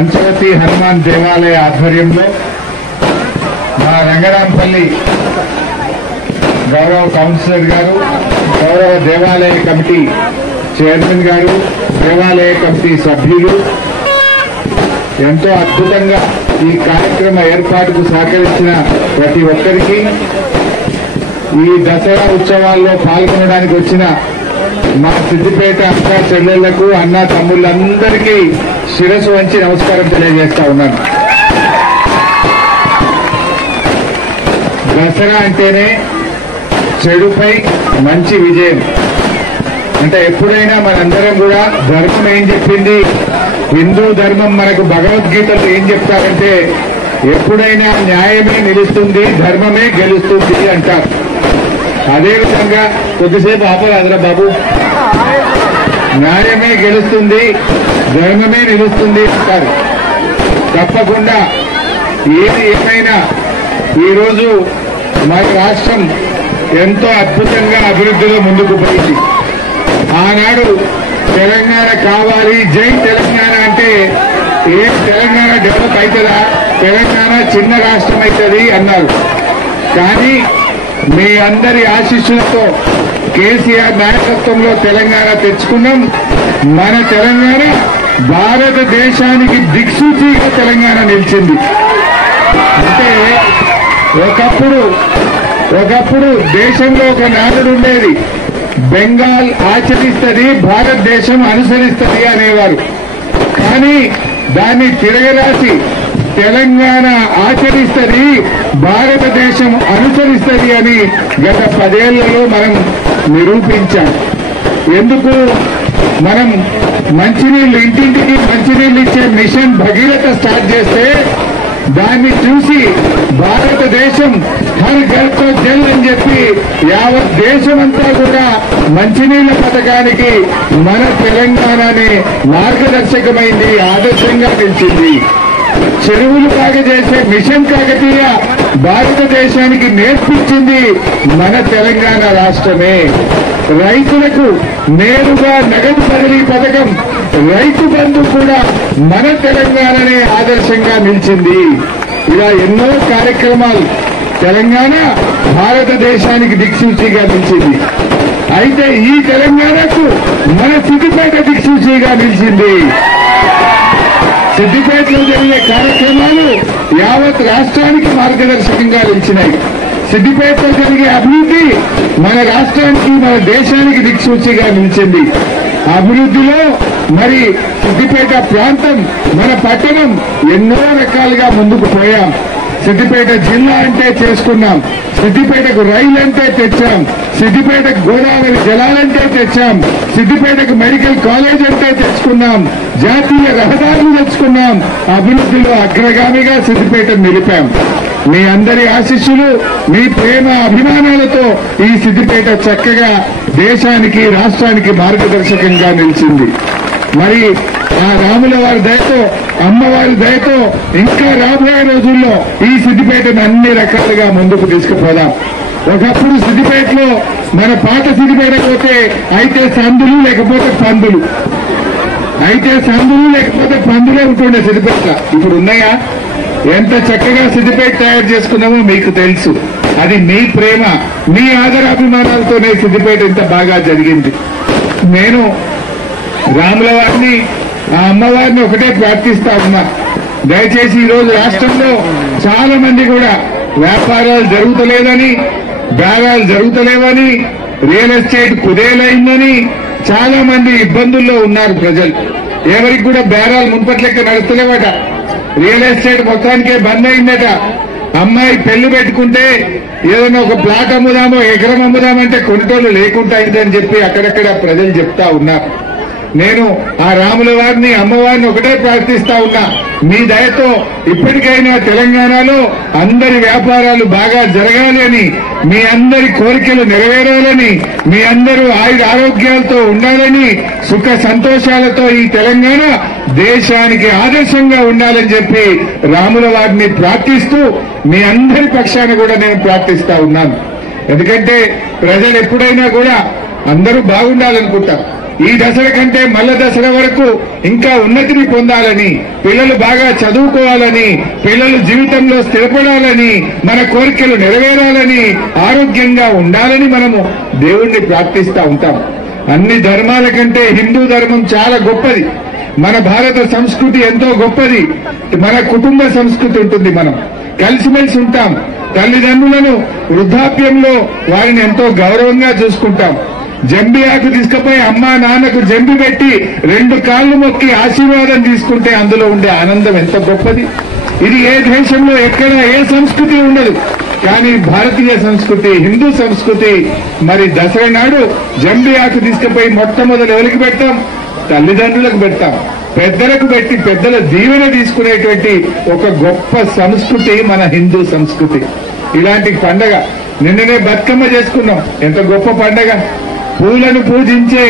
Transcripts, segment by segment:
పంచవతి హనుమాన్ దేవాలయ ఆధ్వర్యంలో మా రంగరాంపల్లి గౌరవ కౌన్సిలర్ గారు, గౌరవ దేవాలయ కమిటీ చైర్మన్ గారు, దేవాలయ కమిటీ సభ్యులు ఎంతో అద్భుతంగా ఈ కార్యక్రమ ఏర్పాటుకు సహకరించిన ప్రతి ఒక్కరికి, ఈ దసరా ఉత్సవాల్లో పాల్గొనడానికి వచ్చిన మా సిద్దిపేట అక్క చెల్లెళ్లకు, అన్న తమ్ముళ్ళందరికీ శిరస్సు వంచి నమస్కారం తెలియజేస్తా ఉన్నాను. దసరా అంటేనే చెడుపై మంచి విజయం. అంటే ఎప్పుడైనా మనందరం కూడా ధర్మం ఏం చెప్పింది, హిందూ ధర్మం మనకు భగవద్గీతలో ఏం చెప్తారంటే ఎప్పుడైనా న్యాయమే నిలుస్తుంది, ధర్మమే గెలుస్తుంది అంటారు. అదేవిధంగా కొద్దిసేపు ఆపరాదురా బాబు, న్యాయమే గెలుస్తుంది, ధర్మమే నిలుస్తుంది అంటారు. తప్పకుండా ఏది ఏమైనా ఈరోజు మన రాష్ట్రం ఎంతో అద్భుతంగా అభివృద్ధిలో ముందుకు పోయింది. ఆనాడు తెలంగాణ కావాలి, జై తెలంగాణ అంటే ఏం తెలంగాణ డెవలప్ అవుతుందా, తెలంగాణ చిన్న రాష్ట్రం అవుతుంది అన్నారు. కానీ మీ అందరి ఆశీస్సులతో కేసీఆర్ నాయకత్వంలో తెలంగాణ తెచ్చుకున్నాం. మన తెలంగాణ భారతదేశానికి దిక్సూచిగా తెలంగాణ నిలిచింది. అంటే ఒకప్పుడు దేశంలో ఒక నాదుడు ఉండేది, బెంగాల్ ఆచరిస్తుంది, భారతదేశం అనుసరిస్తుంది అనేవారు. కానీ దాన్ని తిరగరాసి తెలంగాణ ఆచరిస్తుంది, భారతదేశం అనుసరిస్తుంది అని గత 10 ఏళ్లలో మనం నిరూపించాం. ఎందుకు? మనం మంచినీళ్ళు, ఇంటింటికి మంచినీళ్ళు ఇచ్చే మిషన్ భగీరథ స్టార్ట్ చేస్తే దాన్ని చూసి భారతదేశం హర్ ఘర్ తో జల్ అని చెప్పి యావత్ దేశమంతా కూడా మంచినీళ్ల పథకానికి మన తెలంగాణనే మార్గదర్శకమైంది, ఆదర్శంగా నిలిచింది. చెరువులు బాగా చేసే మిషన్ కాకతీయ భారతదేశానికి నేర్పించింది మన తెలంగాణ రాష్ట్రమే. రైతులకు నేరుగా నగదు బదిలీ పథకం, రైతు బంధు కూడా మన తెలంగాణనే ఆదర్శంగా నిలిచింది. ఇలా ఎన్నో కార్యక్రమాలు తెలంగాణ భారతదేశానికి దిక్సూచిగా నిలిచింది. అయితే ఈ తెలంగాణకు మన సిద్దిపేట దిక్సూచిగా నిలిచింది. సిద్దిపేటలో జరిగే కార్యక్రమాలు యావత్ రాష్ట్రానికి మార్గదర్శకంగా నిలిచినాయి. సిద్దిపేటలో జరిగే అభివృద్ధి మన రాష్ట్రానికి, మన దేశానికి దిక్సూచిగా నిలిచింది. అభివృద్ధిలో మరి సిద్దిపేట ప్రాంతం, మన పట్టణం ఎన్నో రకాలుగా ముందుకు పోయాం. సిద్దిపేట జిల్లా అంటే చేసుకున్నాం, సిద్దిపేటకు రైలు అంటే తెచ్చాం, సిద్దిపేటకు గోదావరి జలాలంటే తెచ్చాం, సిద్దిపేటకు మెడికల్ కాలేజ్ అంటే తెచ్చుకున్నాం, జాతీయ రహదారులు తెచ్చుకున్నాం. అభివృద్ధిలో అగ్రగామిగా సిద్దిపేట నిలిపాం. మీ అందరి ఆశీస్సులు, మీ ప్రేమ అభిమానాలతో ఈ సిద్దిపేట చక్కగా దేశానికి, రాష్ట్రానికి మార్గదర్శకంగా నిలిచింది. మరి ఆ రాముల వారి దయతో, అమ్మవారి దయతో ఇంకా రాబోయే రోజుల్లో ఈ సిద్దిపేటను అన్ని రకాలుగా ముందుకు తీసుకుపోదాం. ఒకప్పుడు సిద్దిపేటలో మన పాత సిద్దిపేట పోతే అయితే సందులు లేకపోతే పందులు, పందులే ఉంటుండే సిద్దిపేట. ఇప్పుడు ఉన్నాయా? ఎంత చక్కగా సిద్దిపేట తయారు చేసుకున్నామో మీకు తెలుసు. అది మీ ప్రేమ, మీ ఆదరాభిమానాలతోనే సిద్దిపేట ఇంత బాగా జరిగింది. నేను రాముల వారిని, ఆ అమ్మవారిని ఒకటే ప్రార్థిస్తా ఉన్నా, దయచేసి ఈరోజు రాష్ట్రంలో చాలా మంది కూడా వ్యాపారాలు జరుగుతలేదని, బేరాలు జరుగుతలేవని, రియల్ ఎస్టేట్ కుదేలైందని చాలా మంది ఇబ్బందుల్లో ఉన్నారు ప్రజలు. ఎవరికి కూడా బేరాలు మున్పటి లెక్క నడుస్తలేవట. రియల్ ఎస్టేట్ మొత్తానికే బంద్ అయిందట. అమ్మాయి పెళ్లి పెట్టుకుంటే ఏదైనా ఒక ప్లాట్ అమ్ముదామో, ఎకరం అమ్ముదామంటే కొనుటోళ్లు లేకుండా అయిందని చెప్పి అక్కడక్కడ ప్రజలు చెప్తా ఉన్నారు. నేను ఆ రాముల వారిని, అమ్మవారిని ఒకటే ప్రార్థిస్తా ఉన్నా, మీ దయతో ఇప్పటికైనా తెలంగాణలో అందరి వ్యాపారాలు బాగా జరగాలి అని, మీ అందరి కోరికలు నెరవేరాలని, మీ అందరూ ఆయుర ఆరోగ్యాలతో ఉండాలని, సుఖ సంతోషాలతో ఈ తెలంగాణ దేశానికి ఆదర్శంగా ఉండాలని చెప్పి రాముల వారిని ప్రార్థిస్తూ మీ అందరి పక్షాన కూడా నేను ప్రార్థిస్తా ఉన్నాను. ఎందుకంటే ప్రజలు ఎప్పుడైనా కూడా అందరూ బాగుండాలనుకుంటారు. ఈ దశల కంటే మల్ల దశల వరకు ఇంకా ఉన్నతిని పొందాలని, పిల్లలు బాగా చదువుకోవాలని, పిల్లలు జీవితంలో స్థిరపడాలని, మన కోరికలు నెరవేరాలని, ఆరోగ్యంగా ఉండాలని మనము దేవుణ్ణి ప్రార్థిస్తూ ఉంటాం. అన్ని ధర్మాల కంటే హిందూ ధర్మం చాలా గొప్పది. మన భారత సంస్కృతి ఎంతో గొప్పది. మన కుటుంబ సంస్కృతి ఉంటుంది. మనం కలిసిమెలిసి ఉంటాం. తల్లిదండ్రులను వృద్ధాప్యంలో వారిని ఎంతో గౌరవంగా చూసుకుంటాం. జంబి ఆకు తీసుకుపోయి అమ్మా నాన్నకు జంబి పెట్టి 2 కాళ్ళు మొక్కి ఆశీర్వాదం తీసుకుంటే అందులో ఉండే ఆనందం ఎంత గొప్పది. ఇది ఏ దేశంలో ఎక్కడ ఏ సంస్కృతి ఉండదు. కానీ భారతీయ సంస్కృతి, హిందూ సంస్కృతి మరి దసరా నాడు జంబి ఆకు తీసుకుపోయి మొట్టమొదటి ఎవరికి పెడతాం? తల్లిదండ్రులకు పెడతాం. పెద్దలకు పెట్టి పెద్దల దీవెన తీసుకునేటువంటి ఒక గొప్ప సంస్కృతి మన హిందూ సంస్కృతి. ఇలాంటి పండగ నిన్ననే బతుకమ్మ చేసుకున్నాం. ఎంత గొప్ప పండగ. పూలను పూజించే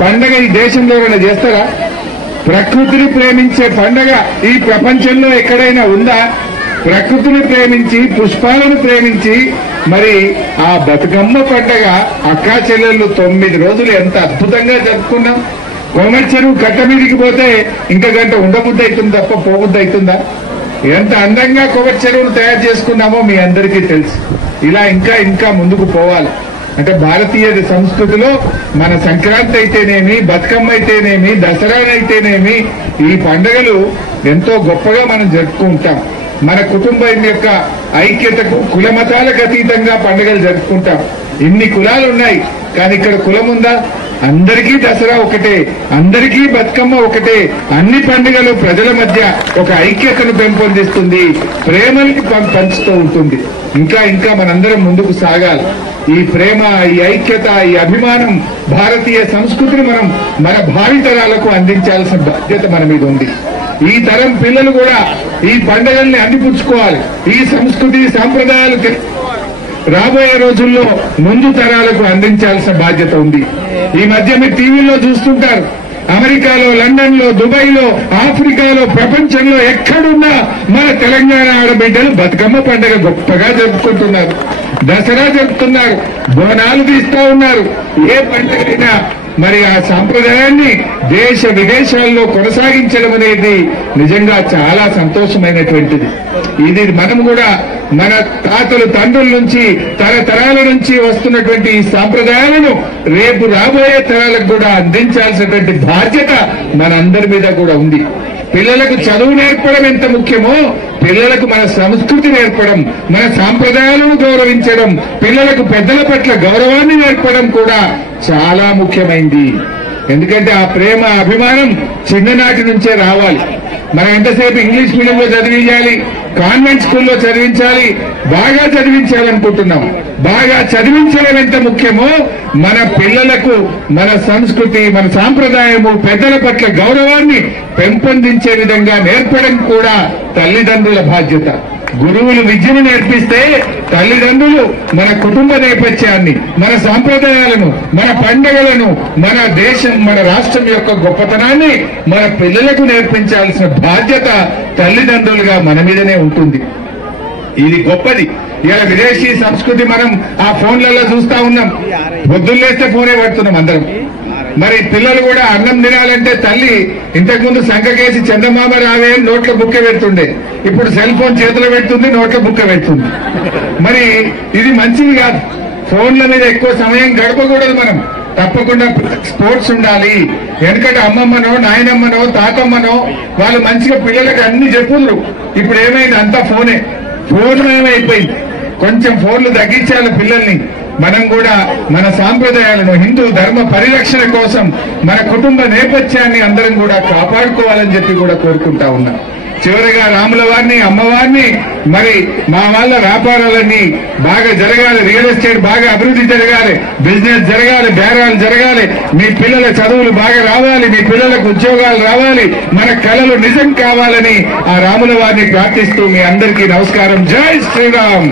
పండగ ఈ దేశంలో ఎవరైనా చేస్తారా? ప్రకృతిని ప్రేమించే పండగ ఈ ప్రపంచంలో ఎక్కడైనా ఉందా? ప్రకృతిని ప్రేమించి పుష్పాలను ప్రేమించి మరి ఆ బతుకమ్మ పండగ అక్కా చెల్లెళ్ళు 9 రోజులు ఎంత అద్భుతంగా జరుపుకున్నాం. కోమటి చెరువు కట్ట మీదికి పోతే ఇంకా గంట ఉండబుద్ధి అవుతుంది తప్ప పోబుద్ధి అవుతుందా? ఎంత అందంగా కోమటి చెరువును తయారు చేసుకున్నామో మీ అందరికీ తెలుసు. ఇలా ఇంకా ఇంకా ముందుకు పోవాలి. అంటే భారతీయ సంస్కృతిలో మన సంక్రాంతి అయితేనేమి, బతుకమ్మ అయితేనేమి, దసరానైతేనేమి ఈ పండుగలు ఎంతో గొప్పగా మనం జరుపుకుంటాం. మన కుటుంబం యొక్క ఐక్యతకు కుల మతాలకు అతీతంగా పండుగలు జరుపుకుంటాం. ఇన్ని కులాలు ఉన్నాయి కానీ ఇక్కడ కులం ఉందా? అందరికీ దసరా ఒకటే, అందరికీ బతుకమ్మ ఒకటే. అన్ని పండుగలు ప్రజల మధ్య ఒక ఐక్యతను పెంపొందిస్తుంది, ప్రేమల్ని పంచుతూ ఉంటుంది. ఇంకా ఇంకా మనందరం ముందుకు సాగాలి. ఈ ప్రేమ, ఈ ఐక్యత, ఈ అభిమానం, భారతీయ సంస్కృతిని మనం మన భావితరాలకు అందించాల్సిన బాధ్యత మన మీద ఉంది. ఈ తరం పిల్లలు కూడా ఈ పండుగల్ని అందిపుచ్చుకోవాలి. ఈ సంస్కృతి సాంప్రదాయాలు రాబోయే రోజుల్లో ముందు తరాలకు అందించాల్సిన బాధ్యత ఉంది. ఈ మధ్య మీరు టీవీలో చూస్తుంటారు, అమెరికాలో, లండన్ లో, దుబాయ్ లో, ఆఫ్రికాలో, ప్రపంచంలో ఎక్కడున్నా మన తెలంగాణ ఆడబిడ్డలు బతుకమ్మ పండుగ గొప్పగా జరుపుకుంటున్నారు, దసరా జరుపుతున్నారు, బోనాలు తీస్తా ఉన్నారు. ఏ పండుగైనా మరి ఆ సాంప్రదాయాన్ని దేశ విదేశాల్లో కొనసాగించడం అనేది నిజంగా చాలా సంతోషమైనటువంటిది. ఇది మనం కూడా మన తాతలు తండ్రుల నుంచి తరతరాల నుంచి వస్తున్నటువంటి ఈ సాంప్రదాయాలను రేపు రాబోయే తరాలకు కూడా అందించాల్సినటువంటి బాధ్యత మనందరి మీద కూడా ఉంది. పిల్లలకు చదువు నేర్పడం ఎంత ముఖ్యమో పిల్లలకు మన సంస్కృతి నేర్పడం, మన సాంప్రదాయాలను గౌరవించడం, పిల్లలకు పెద్దల పట్ల గౌరవాన్ని నేర్పడం కూడా చాలా ముఖ్యమైంది. ఎందుకంటే ఆ ప్రేమ, అభిమానం చిన్ననాటి నుంచే రావాలి. మనం ఎంతసేపు ఇంగ్లీష్ మీడియంలో చదివించాలి, కాన్వెంట్ స్కూల్లో చదివించాలి, బాగా చదివించాలనుకుంటున్నాం. బాగా చదివించడం ఎంత ముఖ్యమో మన పిల్లలకు మన సంస్కృతి, మన సాంప్రదాయము, పెద్దల పట్ల గౌరవాన్ని పెంపొందించే విధంగా నేర్పడం కూడా తల్లిదండ్రుల బాధ్యత. గురువులు విద్యను నేర్పిస్తే తల్లిదండ్రులు మన కుటుంబ నేపథ్యాన్ని, మన సాంప్రదాయాలను, మన పండుగలను, మన దేశం, మన రాష్ట్రం యొక్క గొప్పతనాన్ని మన పిల్లలకు నేర్పించాల్సిన బాధ్యత తల్లిదండ్రులుగా మన మీదనే ఉంటుంది. ఇది గొప్పది. ఇలా విదేశీ సంస్కృతి మనం ఆ ఫోన్లలో చూస్తా ఉన్నాం. పొద్దున్నేస్తే ఫోనే పడుతున్నాం అందరం. మరి పిల్లలు కూడా అన్నం తినాలంటే తల్లి ఇంతకుముందు సంకకేసి చందమామ రావే నోట్లో బుక్క పెడుతుండే, ఇప్పుడు సెల్ ఫోన్ చేతిలో పెడుతుంది, నోట్లో బుక్క పెడుతుంది. మరి ఇది మంచిది కాదు. ఫోన్ల మీద ఎక్కువ సమయం గడపకూడదు. మనం తప్పకుండా స్పోర్ట్స్ ఉండాలి. వెనకటి అమ్మమ్మనో, నాయనమ్మనో, తాతమ్మనో వాళ్ళు మంచిగా పిల్లలకు అన్ని చెప్పుదురు. ఇప్పుడు ఏమైంది? అంతా ఫోనే. ఫోన్ ఏమైపోయింది. కొంచెం ఫోన్లు తగ్గించాలి పిల్లల్ని. మనం కూడా మన సాంప్రదాయాలను, హిందూ ధర్మ పరిరక్షణ కోసం మన కుటుంబ నేపథ్యాన్ని అందరం కూడా కాపాడుకోవాలని చెప్పి కూడా కోరుకుంటా ఉన్నాం. చివరిగా రాముల వారిని, అమ్మవారిని మరి మా వాళ్ళ వ్యాపారాలన్నీ బాగా జరగాలి, రియల్ ఎస్టేట్ బాగా అభివృద్ధి జరగాలి, బిజినెస్ జరగాలి, బేరాలు జరగాలి, మీ పిల్లల చదువులు బాగా రావాలి, మీ పిల్లలకు ఉద్యోగాలు రావాలి, మన కళలు నిజం కావాలని ఆ రాముల వారిని ప్రార్థిస్తూ మీ అందరికీ నమస్కారం. జై శ్రీరామ్.